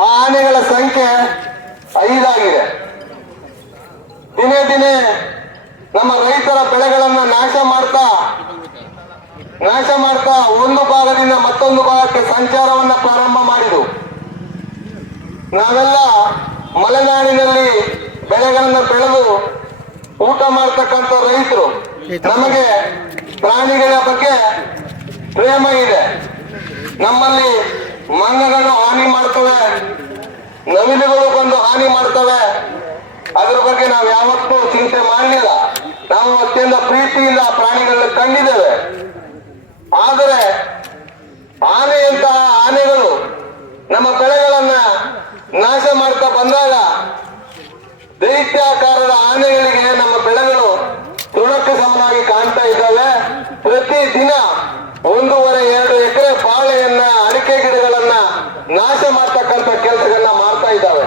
ಆನೆಗಳ ಸಂಖ್ಯೆ ಐದಾಗಿದೆ. ದಿನೇ ದಿನೇ ನಮ್ಮ ರೈತರ ಬೆಳೆಗಳನ್ನ ನಾಶ ಮಾಡ್ತಾ ನಾಶ ಮಾಡ್ತಾ ಒಂದು ಭಾಗದಿಂದ ಮತ್ತೊಂದು ಭಾಗಕ್ಕೆ ಸಂಚಾರವನ್ನ ಪ್ರಾರಂಭ ಮಾಡಿದ್ರು. ನಾವೆಲ್ಲ ಮಲೆನಾಡಿನಲ್ಲಿ ಬೆಳೆಗಳನ್ನ ಬೆಳೆದು ಊಟ ಮಾಡ್ತಕ್ಕಂಥ ರೈತರು. ನಮಗೆ ಪ್ರಾಣಿಗಳ ಬಗ್ಗೆ ಪ್ರೇಮ ಇದೆ. ನಮ್ಮಲ್ಲಿ ಮಂಗಗಳು ಹಾನಿ ಮಾಡ್ತವೆ. ನವಿಲುಗಳು ಬಂದು ಹಾನಿ ಮಾಡ್ತವೆ. ಅದ್ರ ಬಗ್ಗೆ ನಾವು ಯಾವತ್ತೂ ಚಿಂತೆ ಮಾಡಲಿಲ್ಲ. ನಾವು ಅತ್ಯಂತ ಪ್ರೀತಿಯಿಂದ ಪ್ರಾಣಿಗಳನ್ನ ಕಂಡಿದ್ದೇವೆ ಆದರೆ ಆನೆಯಂತಹ ಆನೆಗಳು ನಮ್ಮ ಬೆಳೆಗಳನ್ನ ನಾಶ ಮಾಡ್ತಾ ಬಂದಾಗ ದೈತ್ಯಾಕಾರದ ಆನೆಗಳಿಗೆ ನಮ್ಮ ನಾಶ ಮಾಡ್ತಕ್ಕಂಥ ಕೆಲಸಗಳನ್ನ ಮಾಡ್ತಾ ಇದ್ದಾವೆ.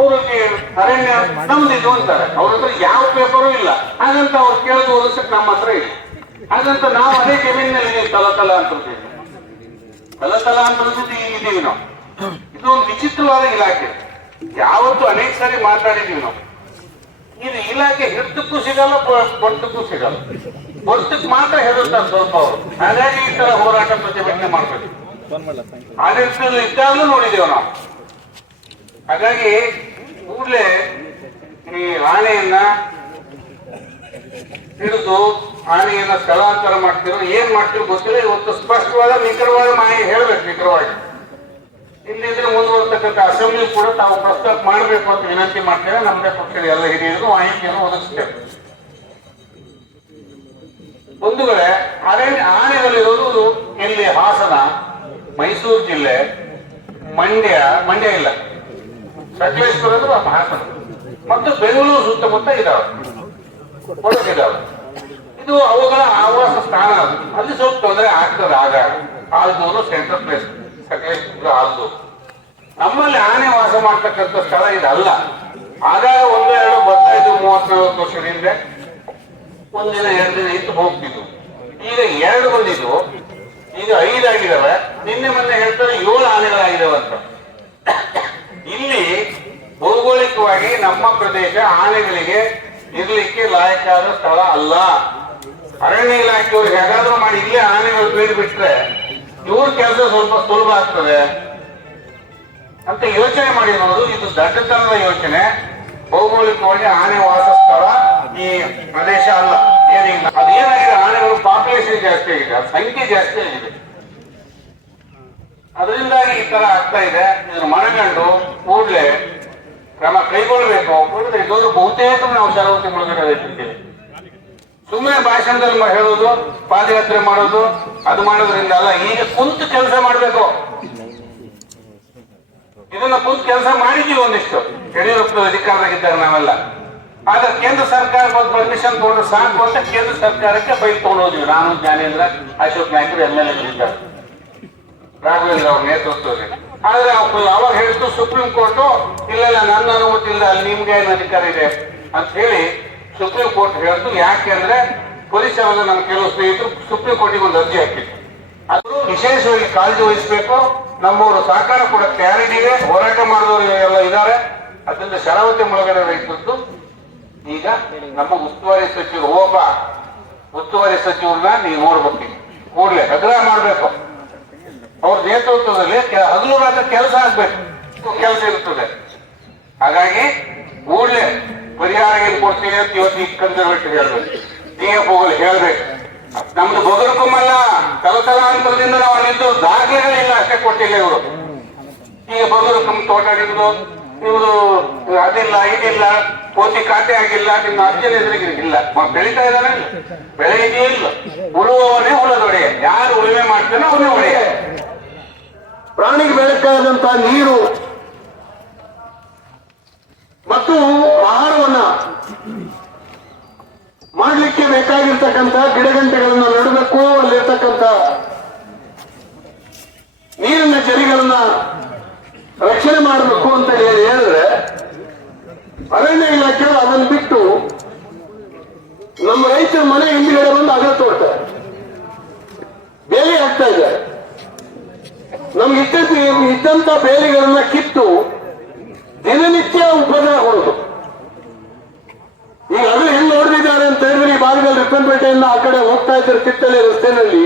ಅವ್ರಿಗೆ ಅರಣ್ಯ ನಮ್ದಿದು ಅಂತಾರೆ. ಅವ್ರ ಹತ್ರ ಯಾವ ಪೇಪರು ಇಲ್ಲ. ಹಾಗಂತ ಅವ್ರು ಕೇಳಿದ್ರು ಓದಿಸಕ್ ನಮ್ಮ ಹತ್ರ ಇಲ್ಲ. ಹಾಗಂತ ನಾವು ಅದೇ ಜಮೀನಿನಲ್ಲಿ ತಲತಲ ಅಂತ ತಲ ಅಂತ ಇದೀವಿ ನಾವು. ಇದು ಒಂದು ವಿಚಿತ್ರವಾದ ಇಲಾಖೆ. ಯಾವತ್ತು ಅನೇಕ ಸಾರಿ ಮಾತಾಡಿದೀವಿ ನಾವು. ಇದು ಇಲಾಖೆ ಹಿಡ್ತಕ್ಕೂ ಸಿಗಲ್ಲ ಬಡ್ತಕ್ಕೂ ಸಿಗಲ್ಲ ಬಡ್ತಕ್ ಮಾತ್ರ ಹೇಳುತ್ತಾರೆ ಸ್ವಲ್ಪ ಅವರು. ಹಾಗಾಗಿ ಈ ತರ ಹೋರಾಟ ಪ್ರತಿಭಟನೆ ಮಾಡ್ಬೇಕು. ಆಡಳಿತದಲ್ಲಿ ಇದ್ದಾಗಲೂ ನೋಡಿದ್ದೇವೆ ನಾವು. ಹಾಗಾಗಿ ಕೂಡಲೇ ಈ ಆನೆಯನ್ನ ಹಿಡಿದು ಆನೆಯನ್ನ ಸ್ಥಳಾಂತರ ಮಾಡ್ತಿರೋ, ಏನ್ ಮಾಡ್ತಿರೋ ಗೊತ್ತಿಲ್ಲ. ಇವತ್ತು ಸ್ಪಷ್ಟವಾದ, ನಿಖರವಾದ ಮಾಹಿತಿ ಹೇಳ್ಬೇಕು, ನಿಖರವಾಗಿ. ಇಲ್ಲಿದ್ರೆ ಮುಂದುವರ್ತಕ್ಕಂಥ ಅಸೆಂಬ್ಲಿ ಕೂಡ ತಾವು ಪ್ರಸ್ತಾಪ ಮಾಡಬೇಕು ಅಂತ ವಿನಂತಿ ಮಾಡ್ತೇವೆ. ನಮ್ಮದೇ ಪಕ್ಷದ ಎಲ್ಲ ಹಿರಿಯರು ಮಾಹಿತಿಯನ್ನು ಒದಗಿಸ್ತೇವೆ. ಬಂಧುಗಳೇ, ಅರಣ್ಯ ಆನೆಗಳಿರೋದು ಇಲ್ಲಿ ಹಾಸನ. ಮೈಸೂರು ಜಿಲ್ಲೆ ಮಂಡ್ಯ ಮಂಡ್ಯ ಇಲ್ಲ. ಸಕಲೇಶ್ವರ ಅಂದ್ರೆ ಹಾಸನ ಮತ್ತು ಬೆಂಗಳೂರು ಸುತ್ತಮುತ್ತ ಇದಾವೆ. ಇದಾವೆ ಇದು ಅವುಗಳ ಆವಾಸ ಸ್ಥಾನ ಅದು. ಅಲ್ಲಿ ಸ್ವಲ್ಪ ತೊಂದರೆ ಆಗ್ತದೆ ಆಗ. ಆಲ್ದೂರು ಸೆಂಟ್ರಲ್ ಪ್ಲೇಸ್ ಸಕಲೇಶ್ವರ ಆಲ್ದೂರು ನಮ್ಮಲ್ಲಿ ಆನೆ ವಾಸ ಮಾಡ್ತಕ್ಕಂಥ ಸ್ಥಳ ಇದಲ್ಲ. ಆದಾಗ ಒಂದು ಎರಡು ಬರ್ತಾ ಇದ್ದು ಮೂವತ್ತೈವತ್ತು ವರ್ಷದ ಹಿಂದೆ ಒಂದಿನ, ಎರಡು ದಿನ ಇತ್ತು ಹೋಗ್ತಿದ್ವು. ಈಗ ಎರಡು ಬಂದಿದ್ವು ಈಗ ಐದಾಗಿದ್ದಾವೆ ನಿನ್ನೆ ಮೊನ್ನೆ ಹೇಳ್ತಾರೆ ಏಳು ಅಂತ ಇಲ್ಲಿ ಭೌಗೋಳಿಕವಾಗಿ ನಮ್ಮ ಪ್ರದೇಶ ಆನೆಗಳಿಗೆ ಇರ್ಲಿಕ್ಕೆ ಲಾಯಕಾದ ಸ್ಥಳ ಅಲ್ಲ. ಅರಣ್ಯ ಇಲಾಖೆಯವರು ಹೇಗಾದ್ರೂ ಮಾಡಿ ಇಲ್ಲೇ ಆನೆಗಳು ಬೀಡು ಬಿಟ್ರೆ ಇವ್ರ ಕೆಲಸ ಸ್ವಲ್ಪ ಸುಲಭ ಆಗ್ತದೆ. ಅಂತ ಯೋಚನೆ ಮಾಡಿ ನೋಡುದು ಇದು ದಡ್ಡತನದ ಯೋಚನೆ. ಭೌಗೋಳಿಕವಾಗಿ ಆನೆ ವಾಸ ಸ್ಥಳ ಈ ಪ್ರದೇಶ ಅಲ್ಲ, ಏನಿಲ್ಲ. ಅದೇನಾಗಿದೆ, ಆನೆಗಳು ಪಾಪ್ಯುಲೇಷನ್ ಜಾಸ್ತಿ ಆಗಿದೆ, ಸಂಖ್ಯೆ ಜಾಸ್ತಿ ಆಗಿದೆ. ಅದರಿಂದಾಗಿ ಈ ತರ ಆಗ್ತಾ ಇದೆ. ಇದನ್ನು ಮನಗಂಡು ಕೂಡಲೇ ಕ್ರಮ ಕೈಗೊಳ್ಳಬೇಕು. ಕೂಡಲೇ ಇದೊಂದು ಬಹುತೇಕ ನಾವು ಶರಾವತಿ ಮುಳುಗಡೆ ರೈತಿದ್ದೇವೆ ಸುಮ್ಮನೆ ಭಾಷಣದಲ್ಲಿ ಹೇಳೋದು, ಪಾದಯಾತ್ರೆ ಮಾಡೋದು, ಅದು ಮಾಡೋದ್ರಿಂದ ಅಲ್ಲ, ಈಗ ಕುಂತು ಕೆಲಸ ಮಾಡಬೇಕು. ಇದನ್ನ ಕುಂತು ಕೆಲಸ ಮಾಡಿದೀವಿ ಒಂದಿಷ್ಟು. ಯಡಿಯೂರಪ್ಪ ಅಧಿಕಾರದಾಗಿದ್ದಾರೆ ನಾವೆಲ್ಲ. ಆದ್ರೆ ಕೇಂದ್ರ ಸರ್ಕಾರ ಪರ್ಮಿಷನ್ ತಗೊಂಡ್ರೆ ಸಾಕು ಅಂತ ಕೇಂದ್ರ ಸರ್ಕಾರಕ್ಕೆ ಬೈಕ್ ತಗೊಂಡೋದ್ವಿ ನಾನು, ಜ್ಞಾನೇಂದ್ರ, ಅಶೋಕ್ ನಾಯ್ಕರು ಎಲ್ಲ ಎಲ್ ಎ ರಾಘವೇಂದ್ರ ಅವ್ರ ನೇತೃತ್ವದಲ್ಲಿ. ಆದ್ರೆ ಅವಾಗ ಹೇಳ್ತು ಸುಪ್ರೀಂ ಕೋರ್ಟ್, ಇಲ್ಲ ನನ್ನ ಅನುಮತಿ ಇಲ್ಲ ಅಲ್ಲಿ ನಿಮ್ಗೆ ಏನು ಅಧಿಕಾರ ಇದೆ ಅಂತ ಹೇಳಿ ಸುಪ್ರೀಂ ಕೋರ್ಟ್ ಹೇಳ್ತು. ಯಾಕೆಂದ್ರೆ ಪರಿಸರದಲ್ಲಿ ನಮ್ಮ ಕೆಲವು ಸ್ನೇಹಿತರು ಸುಪ್ರೀಂ ಕೋರ್ಟಿಗೆ ಒಂದು ಅರ್ಜಿ ಹಾಕಿದ್ರು. ಅದು ವಿಶೇಷವಾಗಿ ಕಾಳಜಿ ವಹಿಸಬೇಕು. ನಮ್ಮವರು ಸಹಕಾರ ಕೂಡ ಕ್ಲಾರಿಟಿ ಇದೆ ಹೋರಾಟ ಮಾಡಿದವರು ಎಲ್ಲ ಇದ್ದಾರೆ. ಅದರಿಂದ ಶರಾವತಿ ಮುಳುಗಡೆ ರೈತರದ್ದು. ಈಗ ನಮ್ಮ ಉಸ್ತುವಾರಿ ಸಚಿವರು ಒಬ್ಬ ಉಸ್ತುವಾರಿ ಸಚಿವರನ್ನ ನೀವು ನೋಡ್ಬೇಕು. ಕೂಡಲೇ ಅಗ್ರಹ ಮಾಡಬೇಕು. ಅವ್ರ ನೇತೃತ್ವದಲ್ಲಿ ಹಗಲು ರಾತ್ರಿ ಕೆಲಸ ಆಗ್ಬೇಕು. ಕೆಲಸ ಇರ್ತದೆ. ಹಾಗಾಗಿ ಕೂಡಲೇ ಪರಿಹಾರ ಏನ್ ಕೊಡ್ತೀನಿ ಅಂತ ಇವತ್ತು ಕನ್ಸರ್ವೇಟಿವ್ ಹೇಳ್ಬೇಕು. ಡಿ ಎಫ್ ಹೇಳ್ಬೇಕು. ನಮ್ದು ಬದುಕುಮಲ್ಲ ತಲತಲಾಂತರದಿಂದ ನಾವು ಅಲ್ಲಿದ್ದು ದಾಖಲೆಗಳಿಲ್ಲ ಅಷ್ಟೇ ಕೊಟ್ಟಿಲ್ಲ ಇವರು. ಈಗ ಬದುಕು ತೋಟ ನಿಮ್ದು ನಿಮ್ದು ಅದಿಲ್ಲ, ಇದಿಲ್ಲ ಪೋತಿ ಖಾತೆ ಆಗಿಲ್ಲ, ನಿಮ್ಮ ಅರ್ಜನ ಎದುರಿಗೆ ಇಲ್ಲ. ಬೆಳಿತಾ ಬೆಳೀತಾ ಇದ್ದಾನೆ ಬೆಳೆ ಇದೆಯೇ ಇಲ್ಲ. ಉಳುವವನೇ ಉಳದೊಡೆಯ ಯಾರು ಉಳುಮೆ ಮಾಡ್ತಾನೆ ಅವನೇ ಒಡೆಯ ಪ್ರಾಣಿಗೆ ಬೇಕಾದಂತ ನೀರು ಮತ್ತು ಆಹಾರವನ್ನ ಮಾಡಲಿಕ್ಕೆ ಬೇಕಾಗಿರ್ತಕ್ಕಂಥ ಗಿಡಗಂಟೆಗಳನ್ನ ನೆಡಬೇಕು, ಅಲ್ಲಿರ್ತಕ್ಕಂಥ ನೀರಿನ ಜರಿಗಳನ್ನ ರಕ್ಷಣೆ ಮಾಡಬೇಕು ಅಂತ ಹೇಳಿ ಹೇಳಿದ್ರೆ, ಅರಣ್ಯ ಇಲಾಖೆ ಅದನ್ನು ಬಿಟ್ಟು ನಮ್ಮ ರೈತರ ಮನೆ ಹಿಂದ್ಗಡೆ ಬಂದು ಅಗಲ ತೋರ್ತಾರೆ. ಬೇಲಿ ಆಗ್ತಾ ಇದ್ದಾರೆ. ನಮ್ಗೆ ಇದ್ದ ಇದ್ದಂತ ಬೇಲಿಗಳನ್ನ ಕಿತ್ತು ದಿನನಿತ್ಯ ಉಪದ್ರ ಕೊಡುದು. ಈಗ ಅದು ಹೆಂಗ್ ನೋಡ್ತಿದ್ದಾರೆ ಅಂತ ಹೇಳಿದ್ರೆ ಈ ಭಾಗದಲ್ಲಿ ರಿಪ್ಪನ್ಪೇಟೆಯಿಂದ ಆ ಕಡೆ ಹೋಗ್ತಾ ಇದ್ದಾರೆ ಕಿತ್ತಲೆ ರಸ್ತೆನಲ್ಲಿ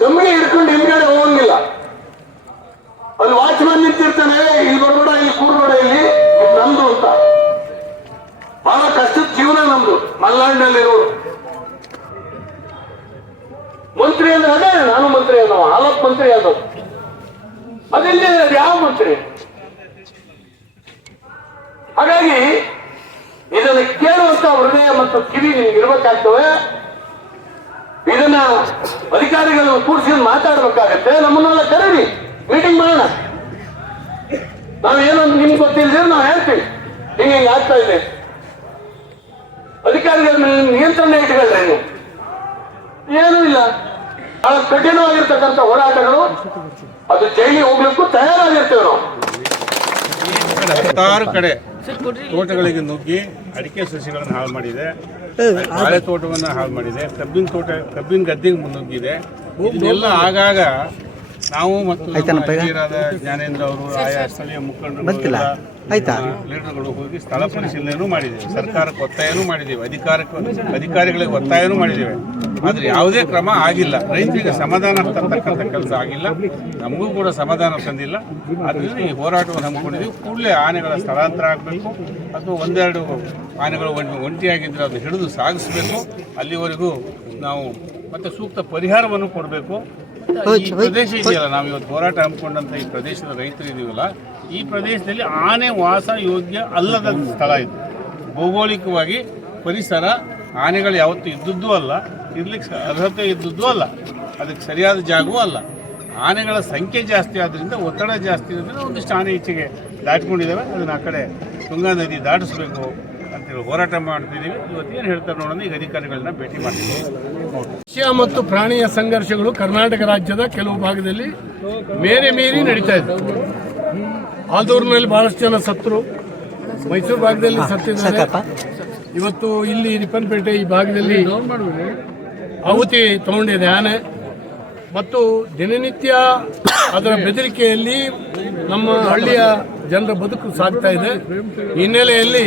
ತಮ್ಮಿಗೆ ಹಿಡ್ಕೊಂಡು ಹಿಂದ್ಗಡೆ ಹೋಗಂಗಿಲ್ಲ. ಅಲ್ಲಿ ವಾಚ್ಮನ್ ನಿಂತಿರ್ತಾನೆ, ಇಲ್ಲಿ ಬರ್ಬೇಡ ಇಲ್ಲಿ ಕೂರ್ಬೇಡ ಮಂತ್ರಿ ಅದು ಅದೆಲ್ಲ ಅದು ಯಾವ ಮಂತ್ರಿ? ಹಾಗಾಗಿ ಇದನ್ನು ಕೇಳುವಂತ ಹೃದಯ ಮತ್ತು ಕಿವಿ ನಿಮ್ಗೆ ಇರ್ಬೇಕಾಗ್ತವೆ. ಇದನ್ನ ಅಧಿಕಾರಿಗಳು ಕೂಡಿಸಿ ಮಾತಾಡ್ಬೇಕಾಗತ್ತೆ. ನಮ್ಮನ್ನೆಲ್ಲ ಕರೀರಿ. ಮೀಟಿಂಗ್ ಮಾಡೋಣ. ನಾವೇನೋ ನಿಮ್ಗೆ ಗೊತ್ತಿಲ್ಲದೆ ನಾವು ಹೇಳ್ತೀವಿ. ಹಿಂಗೆ ಹಿಂಗೆ ಆಗ್ತಾ ಇದೆ. ಅಧಿಕಾರಿಗಳ ನಿಯಂತ್ರಣ ಇಟ್ಕೊಳ್ರಿ ನೀವು. ಏನೂ ಇಲ್ಲ. ಬಹಳ ಕಠಿಣವಾಗಿರ್ತಕ್ಕಂಥ ಹೋರಾಟಗಳು ಅದು ಜೈಲಿಗೆ ಹೋಗ್ಲಿಕ್ಕೂ ತಯಾರಾಗಿರ್ತೇವೆ ನಾವು. ಹತ್ತಾರು ಕಡೆ ತೋಟಗಳಿಗೆ ನುಗ್ಗಿ ಅಡಿಕೆ ಸಸಿಗಳನ್ನು ಹಾಳು ಮಾಡಿದೆ. ಬಾಳೆ ತೋಟವನ್ನು ಹಾಳು ಮಾಡಿದೆ. ಕಬ್ಬಿನ ತೋಟ, ಕಬ್ಬಿನ ಗದ್ದೆಗೆ ನುಗ್ಗಿದೆ. ಇದನ್ನೆಲ್ಲ ಆಗಾಗ ನಾವು ಮತ್ತು ನಮ್ಮ ಹಿರಿಯರಾದ ಜ್ಞಾನೇಂದ್ರ ಅವರು ಆಯಾ ಸ್ಥಳೀಯ ಮುಖಂಡರು ಆಯ್ತಾ? ಲೀಡರ್ಗಳು ಹೋಗಿ ಸ್ಥಳ ಪರಿಶೀಲನೆಯೂ ಮಾಡಿದ್ದೇವೆ. ಸರ್ಕಾರಕ್ಕೆ ಒತ್ತಾಯನೂ ಮಾಡಿದ್ದೇವೆ. ಅಧಿಕಾರಕ್ಕೆ ಅಧಿಕಾರಿಗಳಿಗೆ ಒತ್ತಾಯನೂ ಮಾಡಿದ್ದೇವೆ. ಆದರೆ ಯಾವುದೇ ಕ್ರಮ ಆಗಿಲ್ಲ. ರೈತರಿಗೆ ಸಮಾಧಾನ ತರ್ತಕ್ಕಂಥ ಕೆಲಸ ಆಗಿಲ್ಲ. ನಮಗೂ ಕೂಡ ಸಮಾಧಾನ ತಂದಿಲ್ಲ. ಅದರಿಂದ ಈ ಹೋರಾಟವನ್ನು ಹಮ್ಮಿಕೊಂಡಿದ್ದೀವಿ. ಕೂಡಲೇ ಆನೆಗಳ ಸ್ಥಳಾಂತರ ಆಗಬೇಕು. ಅಥವಾ ಒಂದೆರಡು ಆನೆಗಳು ಒಂಟಿ ಒಂಟಿಯಾಗಿದ್ದರೆ ಅದು ಹಿಡಿದು ಸಾಗಿಸಬೇಕು. ಅಲ್ಲಿವರೆಗೂ ನಾವು ಮತ್ತು ಸೂಕ್ತ ಪರಿಹಾರವನ್ನು ಕೊಡಬೇಕು. ಈ ಪ್ರದೇಶ ಇದೆಯಲ್ಲ ನಾವು ಇವತ್ತು ಹೋರಾಟ ಹಮ್ಮಿಕೊಂಡಂತ ಈ ಪ್ರದೇಶದ ರೈತರು ಇದೀವಲ್ಲ ಈ ಪ್ರದೇಶದಲ್ಲಿ ಆನೆ ವಾಸ ಯೋಗ್ಯ ಅಲ್ಲದ ಸ್ಥಳ ಇದು. ಭೌಗೋಳಿಕವಾಗಿ ಪರಿಸರ ಆನೆಗಳು ಯಾವತ್ತೂ ಇದ್ದದ್ದು ಅಲ್ಲ ಇರ್ಲಿಕ್ಕೆ ಅರ್ಹತೆ ಇದ್ದದ್ದು ಅಲ್ಲ ಅದಕ್ಕೆ ಸರಿಯಾದ ಜಾಗವೂ ಅಲ್ಲ. ಆನೆಗಳ ಸಂಖ್ಯೆ ಜಾಸ್ತಿ ಆದ್ರಿಂದ ಒತ್ತಡ ಜಾಸ್ತಿ ಇರೋದ್ರಿಂದ ಒಂದಿಷ್ಟು ಆನೆ ಈಚೆಗೆ ದಾಟ್ಕೊಂಡಿದ್ದಾವೆ. ಅದನ್ನ ಆ ಕಡೆ ತುಂಗಾ ನದಿ ದಾಟಿಸ್ಬೇಕು. ಹೋರಾಟ ಮಾಡ್ತಿದ್ದೀವಿ. ಇವತ್ತು ಏನು ಹೇಳ್ತಾರೆ ನೋಡೋಣ. ಈಗ ಅಧಿಕಾರಿಗಳನ್ನ ಭೇಟಿ ಮಾಡ್ತೀವಿ. ಮನುಷ್ಯ ಮತ್ತು ಪ್ರಾಣಿಯ ಸಂಘರ್ಷಗಳು ಕರ್ನಾಟಕ ರಾಜ್ಯದ ಕೆಲವು ಭಾಗದಲ್ಲಿ ಮೇರೆ ಮೀರಿ ನಡೀತಾ ಇದೆ. ಆಲ್ದೂರಿನಲ್ಲಿ ಬಹಳಷ್ಟು ಜನ ಸತ್ರು ಮೈಸೂರು ಭಾಗದಲ್ಲಿ ಸತ್ತಿದ್ದಾರೆ. ಇವತ್ತು ಇಲ್ಲಿ ರಿಪ್ಪನ್ಪೇಟೆ ಈ ಭಾಗದಲ್ಲಿ ಆಹುತಿ ತಗೊಂಡಿದೆ ಆನೆ. ಮತ್ತು ದಿನನಿತ್ಯ ಅದರ ಬೆದರಿಕೆಯಲ್ಲಿ ನಮ್ಮ ಹಳ್ಳಿಯ ಜನರ ಬದುಕು ಸಾಗ್ತಾ ಇದೆ. ಹಿನ್ನೆಲೆಯಲ್ಲಿ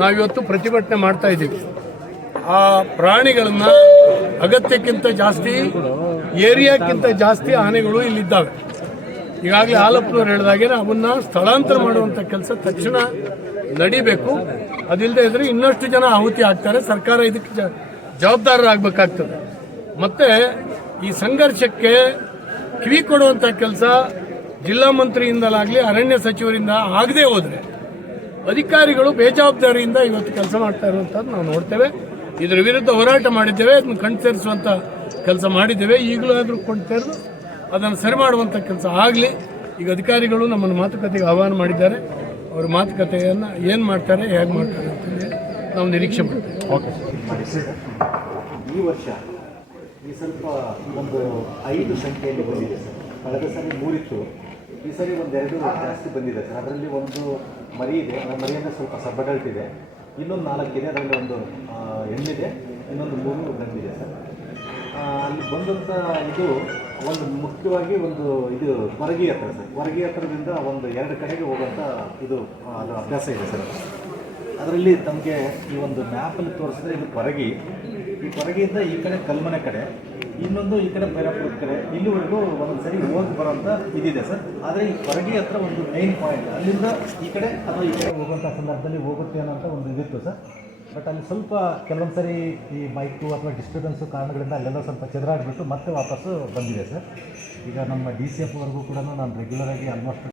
ನಾವಿವತ್ತು ಪ್ರತಿಭಟನೆ ಮಾಡ್ತಾ ಇದ್ದೀವಿ. ಆ ಪ್ರಾಣಿಗಳನ್ನ ಅಗತ್ಯಕ್ಕಿಂತ ಜಾಸ್ತಿ, ಏರಿಯಾಕ್ಕಿಂತ ಜಾಸ್ತಿ ಆನೆಗಳು ಇಲ್ಲಿದ್ದಾವೆ. ಈಗಾಗಲೇ ಹಾಲಪ್ಪನವ್ರು ಹೇಳಿದಾಗೆ ಅವನ್ನ ಸ್ಥಳಾಂತರ ಮಾಡುವಂಥ ಕೆಲಸ ತಕ್ಷಣ ನಡಿಬೇಕು. ಅದಿಲ್ಲದೆ ಇದ್ರೆ ಇನ್ನಷ್ಟು ಜನ ಆಹುತಿ ಆಗ್ತಾರೆ. ಸರ್ಕಾರ ಇದಕ್ಕೆ ಜವಾಬ್ದಾರರಾಗಬೇಕಾಗ್ತದೆ ಮತ್ತೆ ಈ ಸಂಘರ್ಷಕ್ಕೆ ಕಿವಿ ಕೊಡುವಂಥ ಕೆಲಸ ಜಿಲ್ಲಾ ಮಂತ್ರಿಯಿಂದಲಾಗಲಿ ಅರಣ್ಯ ಸಚಿವರಿಂದ ಆಗದೆ ಹೋದರೆ ಅಧಿಕಾರಿಗಳು ಬೇಜವಾಬ್ದಾರಿಯಿಂದ ಇವತ್ತು ಕೆಲಸ ಮಾಡ್ತಾ ಇರುವಂಥದ್ದು ನಾವು ನೋಡ್ತೇವೆ. ಇದರ ವಿರುದ್ಧ ಹೋರಾಟ ಮಾಡಿದ್ದೇವೆ ಅದನ್ನು ಕಣ್ತರಿಸುವಂಥ ಕೆಲಸ ಮಾಡಿದ್ದೇವೆ. ಈಗಲೂ ಆದರೂ ಕೊಂಡ್ತೇರು ಅದನ್ನು ಸರಿ ಮಾಡುವಂಥ ಕೆಲಸ ಆಗಲಿ. ಈಗ ಅಧಿಕಾರಿಗಳು ನಮ್ಮನ್ನು ಮಾತುಕತೆಗೆ ಆಹ್ವಾನ ಮಾಡಿದ್ದಾರೆ. ಅವರ ಮಾತುಕತೆಯನ್ನು ಏನು ಮಾಡ್ತಾರೆ ಹೇಗೆ ಮಾಡ್ತಾರೆ ಅಂತೇಳಿ ನಾವು ನಿರೀಕ್ಷೆ ಮಾಡ್ತೇವೆ. ಈ ವರ್ಷ ಈ ಸ್ವಲ್ಪ ಒಂದು ಐದು ಸಂಖ್ಯೆಯಲ್ಲಿ ಬಂದಿದೆ ಸರ್. ಕಳೆದ ಸರಿ ಮೂರಿತ್ತು. ಈ ಸರಿ ಒಂದೆರಡು ಜಾಸ್ತಿ ಬಂದಿದೆ ಸರ್. ಅದರಲ್ಲಿ ಒಂದು ಮರಿ ಇದೆ. ಆ ಮರಿಯಿಂದ ಸ್ವಲ್ಪ ಇನ್ನೊಂದು ನಾಲ್ಕು ಇದೆ ಅದರಲ್ಲಿ ಒಂದು ಹೆಣ್ಣಿದೆ ಇನ್ನೊಂದು ಮೂರು ಗಂಡಿದೆ ಸರ್. ಅಲ್ಲಿ ಬಂದಂಥ ಇದು ಒಂದು ಮುಖ್ಯವಾಗಿ ಒಂದು ಇದು ಹೊರಗಿ ಹತ್ರ ಸರ್. ಹೊರಗಿ ಹತ್ರದಿಂದ ಒಂದು ಎರಡು ಕಡೆಗೆ ಹೋಗುವಂಥ ಇದು ಅದು ಅಭ್ಯಾಸ ಇದೆ ಸರ್. ಅದರಲ್ಲಿ ತಮಗೆ ಈ ಒಂದು ಮ್ಯಾಪಲ್ಲಿ ತೋರಿಸಿದ್ರೆ ಇದು ಕೊರಗಿ ಈ ಕೊರಗಿಯಿಂದ ಈ ಕಡೆ ಕಲ್ಮನೆ ಕಡೆ ಇನ್ನೊಂದು ಈ ಕಡೆ ಭೈರಪುರದ ಕಡೆ. ಇಲ್ಲಿವರೆಗೂ ಒಂದು ಸರಿ ಹೋಗಿ ಬರೋಂಥ ಇದಿದೆ ಸರ್. ಆದರೆ ಈ ಹೊರಗೆ ಹತ್ರ ಒಂದು ಮೈನ್ ಪಾಯಿಂಟ್ ಅಲ್ಲಿಂದ ಈ ಕಡೆ ಅಥವಾ ಈ ಕಡೆ ಹೋಗುವಂಥ ಸಂದರ್ಭದಲ್ಲಿ ಹೋಗುತ್ತೆ ಅನ್ನೋಂಥ ಒಂದು ಇದಿತ್ತು ಸರ್. ಬಟ್ ಅಲ್ಲಿ ಸ್ವಲ್ಪ ಕೆಲವೊಂದು ಸರಿ ಈ ಮೈಕು ಅಥವಾ ಡಿಸ್ಟರ್ಬೆನ್ಸು ಕಾರಣಗಳಿಂದ ಅಲ್ಲೆಲ್ಲ ಸ್ವಲ್ಪ ಚೆದರಾಗ್ಬಿಟ್ಟು ಮತ್ತೆ ವಾಪಸ್ಸು ಬಂದಿದೆ ಸರ್. ಈಗ ನಮ್ಮ ಡಿ ಸಿ ಎಫ್ವರೆಗೂ ಕೂಡ ನಾನು ರೆಗ್ಯುಲರಾಗಿ ಆಲ್ಮೋಸ್ಟ್